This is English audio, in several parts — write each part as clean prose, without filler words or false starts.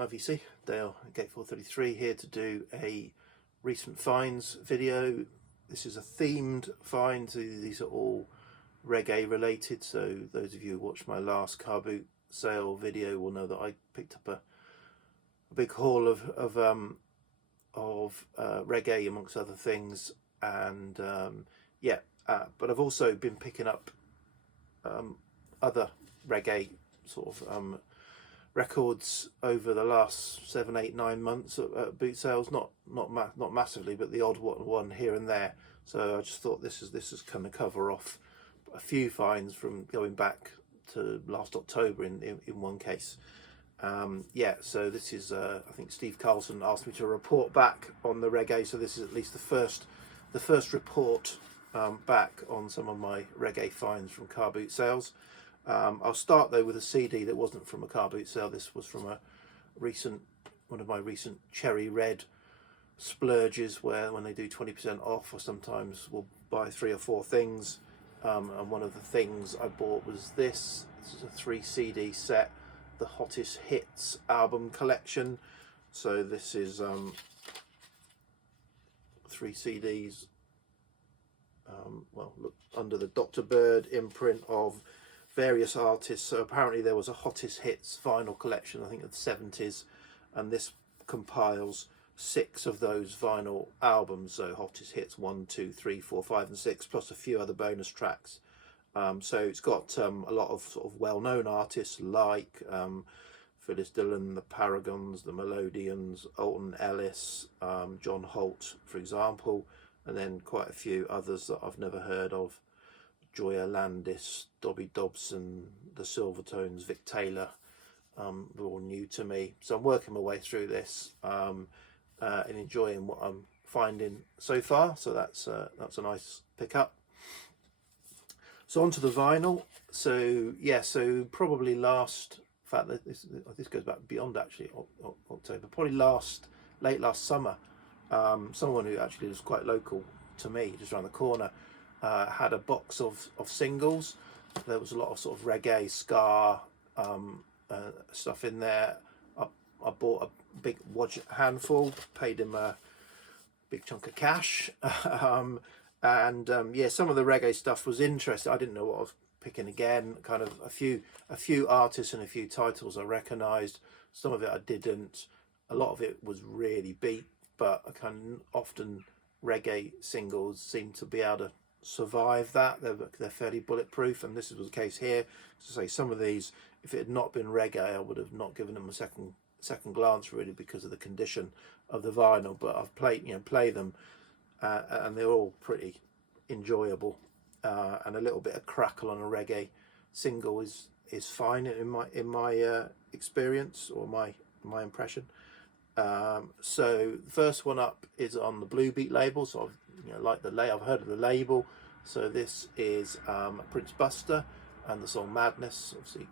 IVC, Dale, Gate 433 here to do a recent finds video. This is a themed find, so these are all reggae related, so those of you who watched my last car boot sale video will know that I picked up a big haul of reggae amongst other things, and but I've also been picking up other reggae sort of records over the last 7, 8, 9 months at boot sales. Not massively, but the odd one here and there. So I just thought this is kind of cover off a few finds from going back to last October in one case. So this is I think Steve Carlson asked me to report back on the reggae, so this is at least the first report back on some of my reggae finds from car boot sales. I'll start though with a CD that wasn't from a car boot sale. This was from one of my recent cherry red splurges, where when they do 20% off, or sometimes we'll buy 3 or 4 things, and one of the things I bought was this. This is a 3 CD set, the Hottest Hits album collection. So this is 3 CDs, well, look, under the Dr. Bird imprint of various artists. So apparently there was a Hottest Hits vinyl collection, I think of the 70s, and this compiles 6 of those vinyl albums. So Hottest Hits 1, 2, 3, 4, 5 and 6, plus a few other bonus tracks. So it's got a lot of sort of well-known artists like Phyllis Dillon, the Paragons, the Melodians, Alton Ellis, John Holt, for example, and then quite a few others that I've never heard of. Joya Landis, Dobby Dobson, the Silvertones, Vic Taylor, they're all new to me. So I'm working my way through this and enjoying what I'm finding so far. So that's a nice pickup. So onto the vinyl. So yeah, so probably last, in fact, this goes back beyond actually October, probably late last summer. Someone who actually was quite local to me, just around the corner, had a box of singles. There was a lot of sort of reggae, ska stuff in there. I bought a big handful, paid him a big chunk of cash, yeah, some of the reggae stuff was interesting. I didn't know what I was picking again. Kind of a few artists and a few titles I recognised. Some of it I didn't. A lot of it was really beat, but I can often reggae singles seem to be able to survive that. They're fairly bulletproof, and this was the case here. To say some of these, if it had not been reggae, I would have not given them a second glance, really, because of the condition of the vinyl. But I've played them, and they're all pretty enjoyable, and a little bit of crackle on a reggae single is fine in my experience, or my impression. So the first one up is on the Blue Beat label. So I've heard of the label. So this is Prince Buster and the song Madness. Obviously,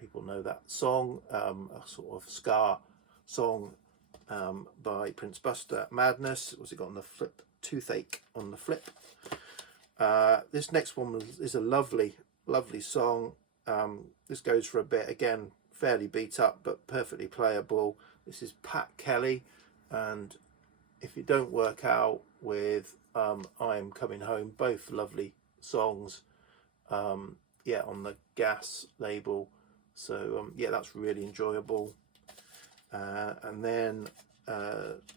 people know that song, a sort of ska song by Prince Buster. Madness. What's it got on the flip? Toothache on the flip. This next one is a lovely song. This goes for a bit, again, fairly beat up but perfectly playable. This is Pat Kelly, and If It Don't Work Out with I Am Coming Home, both lovely songs, on the Gas label. So that's really enjoyable. And then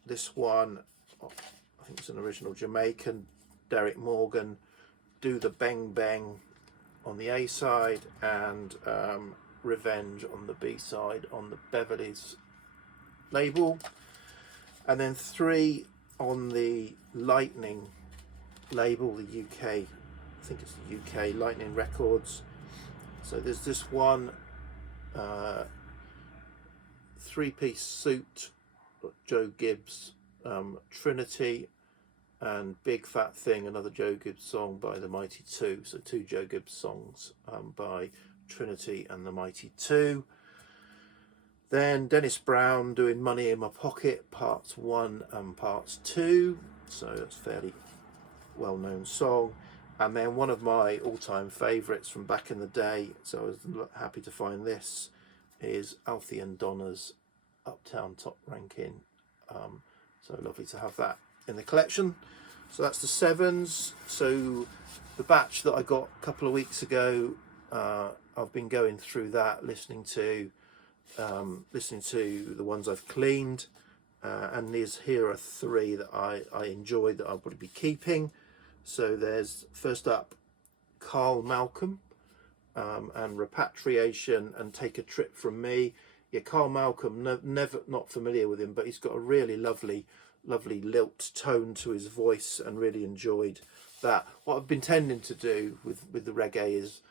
this one, I think it's an original Jamaican, Derek Morgan, Do the Bang Bang on the A side, and Revenge on the B side on the Beverly's label. And then 3 on the Lightning label, the UK, I think it's the UK Lightning Records. So there's this one 3-piece suit, Joe Gibbs, Trinity, and Big Fat Thing, another Joe Gibbs song by the Mighty Two. So 2 Joe Gibbs songs by Trinity and the Mighty Two. Then Dennis Brown doing Money in My Pocket, parts 1 and parts 2. So that's a fairly well-known song. And then one of my all-time favourites from back in the day, so I was happy to find this, is Alfie and Donna's Uptown Top Ranking. So lovely to have that in the collection. So that's the 7s. So the batch that I got a couple of weeks ago, I've been going through that, listening to the ones I've cleaned, and here are 3 that I enjoyed that I'll probably be keeping. So there's, first up, Carl Malcolm, and Repatriation and Take a Trip From Me. Yeah, Carl Malcolm, never not familiar with him, but he's got a really lovely lilt tone to his voice, and really enjoyed that. What I've been tending to do with the reggae is,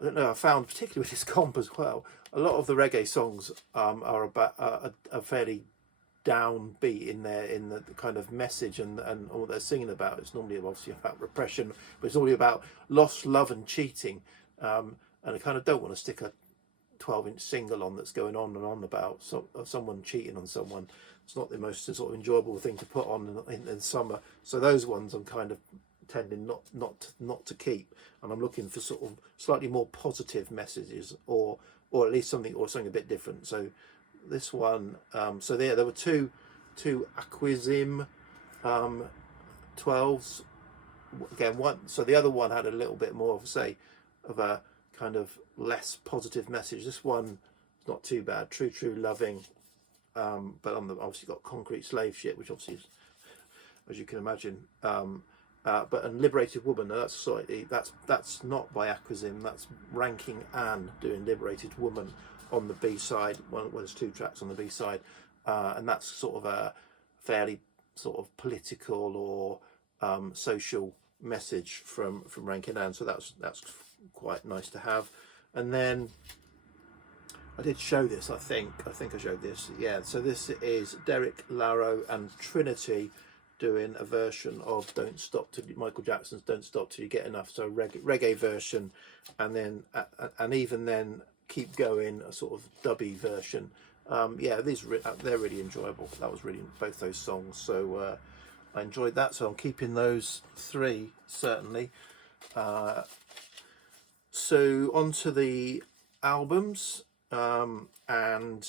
I don't know, I found particularly with this comp as well, a lot of the reggae songs are about are fairly downbeat in the kind of message and what they're singing about. It's normally obviously about repression, but it's normally about lost love and cheating, and I kind of don't want to stick a 12-inch single on that's going on and on about someone cheating on someone. It's not the most sort of enjoyable thing to put on in summer. So those ones I'm kind of tending not to keep, and I'm looking for sort of slightly more positive messages, or at least something a bit different. So this one, so there were two Aquizim 12s again. One, so the other one had a little bit more of a kind of less positive message. This one is not too bad. True Loving, but obviously got Concrete Slave Ship, which obviously is, as you can imagine. But and Liberated Woman, that's not by Aquazim, that's Ranking Anne doing Liberated Woman on the B-side. Well, there's 2 tracks on the B-side, and that's sort of a fairly sort of political or social message from Rankin Anne, so that's quite nice to have. And then I did show this, I think I showed this, yeah. So this is Derek Larrow and Trinity doing a version of Don't Stop Till Michael Jackson's Don't Stop Till You Get Enough, so reggae version, and then and even then Keep Going, a sort of dubby version. Yeah, they're really enjoyable. That was really both those songs, so I enjoyed that, so I'm keeping those 3 certainly. So on to the albums, and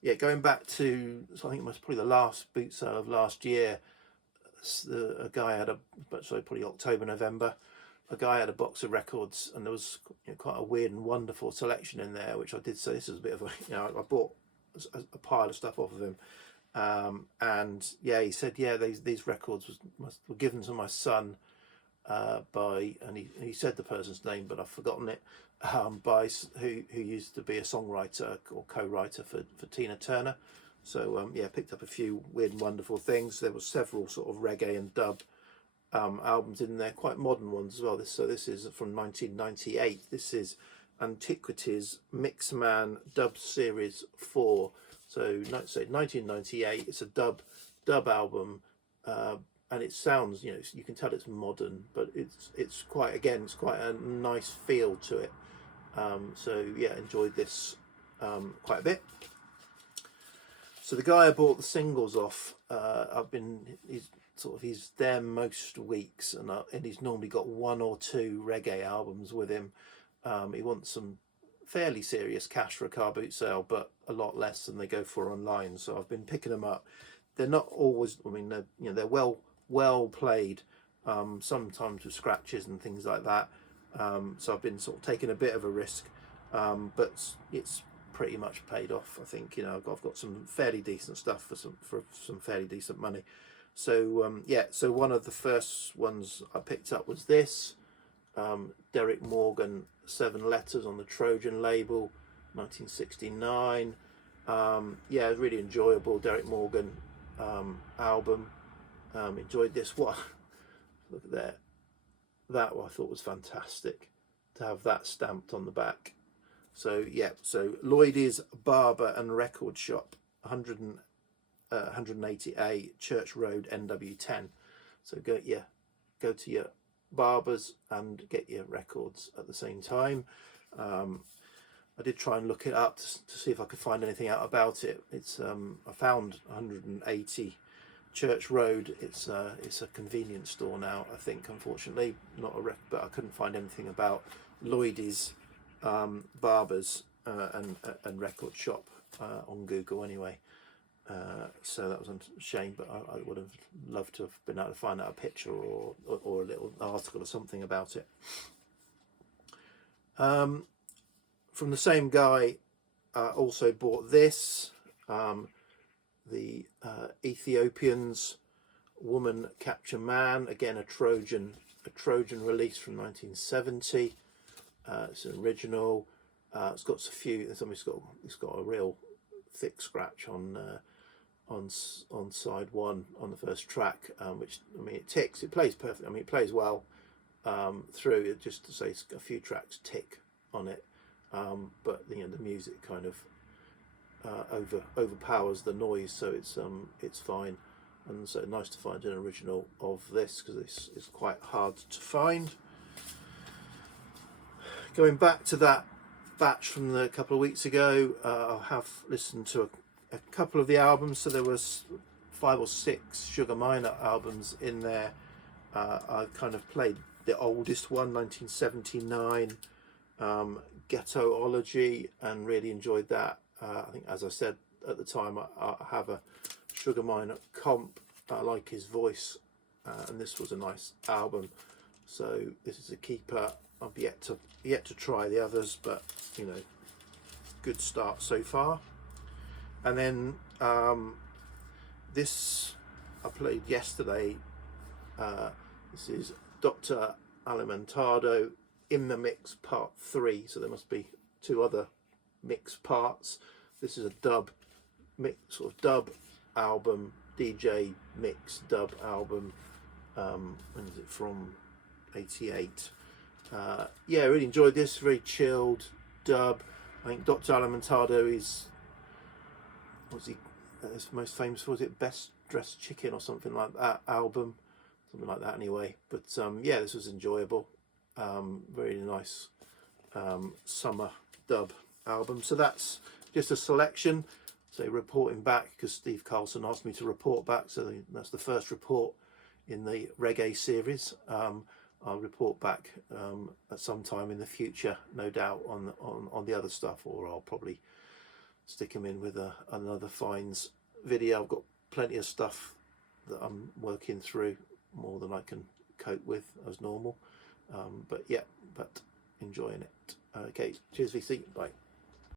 yeah, going back to, so I think it was probably the last boot sale of last year. A guy had probably October, November, a guy had a box of records, and there was quite a weird and wonderful selection in there, which I did say this is a bit of a, I bought a pile of stuff off of him, and yeah, he said, yeah, these records were given to my son by, and he said the person's name, but I've forgotten it, by who used to be a songwriter or co-writer for Tina Turner. So yeah, picked up a few weird and wonderful things. There were several sort of reggae and dub albums in there, quite modern ones as well. This is from 1998. This is Antiquities Mixman Dub Series 4. So 1998. It's a dub album, and it sounds, you can tell it's modern, but it's quite a nice feel to it. So yeah, enjoyed this quite a bit. So the guy I bought the singles off, he's there most weeks, and he's normally got 1 or 2 reggae albums with him. He wants some fairly serious cash for a car boot sale, but a lot less than they go for online. So I've been picking them up. They're not always, they're well played, sometimes with scratches and things like that. So I've been sort of taking a bit of a risk, but it's pretty much paid off. I think I've got some fairly decent stuff for some fairly decent money. So yeah, so one of the first ones I picked up was this, Derek Morgan, 7 Letters on the Trojan label, 1969. Yeah, it was really enjoyable Derek Morgan album. Enjoyed this one. Look at that one I thought was fantastic to have that stamped on the back. So yeah, so Lloyd's Barber and Record Shop, 180A Church Road, NW10. So go to your barbers and get your records at the same time. I did try and look it up to see if I could find anything out about it. It's I found 180 Church Road. It's a convenience store now, I think, unfortunately, not a but I couldn't find anything about Lloyd's Barbers and record shop on Google anyway. So that was a shame, but I would have loved to have been able to find out a picture or a little article or something about it. From the same guy, also bought this, the Ethiopians Woman Capture Man, again a Trojan release from 1970. It's an original. It's got a few. It's got a real thick scratch on side one on the first track, which, I mean, it ticks. It plays perfect. I mean, it plays well through. It, just to say, a few tracks tick on it, but the music kind of overpowers the noise, so it's fine. And so nice to find an original of this, because this is quite hard to find. Going back to that batch from a couple of weeks ago, I have listened to a couple of the albums. So there was 5 or 6 Sugar Minott albums in there. I've kind of played the oldest one, 1979, Ghettoology, and really enjoyed that. I think, as I said at the time, I have a Sugar Minott comp. I like his voice, and this was a nice album. So this is a keeper. I've yet to try the others, but good start so far. And then this I played yesterday. This is Dr. Alimentado in the Mix Part 3. So there must be 2 other mix parts. This is a dub album, DJ mix dub album. When is it from? 88. Yeah, I really enjoyed this. Very chilled dub. I think Dr. Alimentado is, what's he most famous for? Was it Best Dressed Chicken or something like that album? Something like that anyway. But yeah, this was enjoyable. Very nice summer dub album. So that's just a selection. So reporting back, because Steve Carlson asked me to report back. So that's the first report in the reggae series. I'll report back at some time in the future, no doubt, on the other stuff, or I'll probably stick him in with another finds video. I've got plenty of stuff that I'm working through, more than I can cope with as normal. But enjoying it. Okay, cheers VC, bye.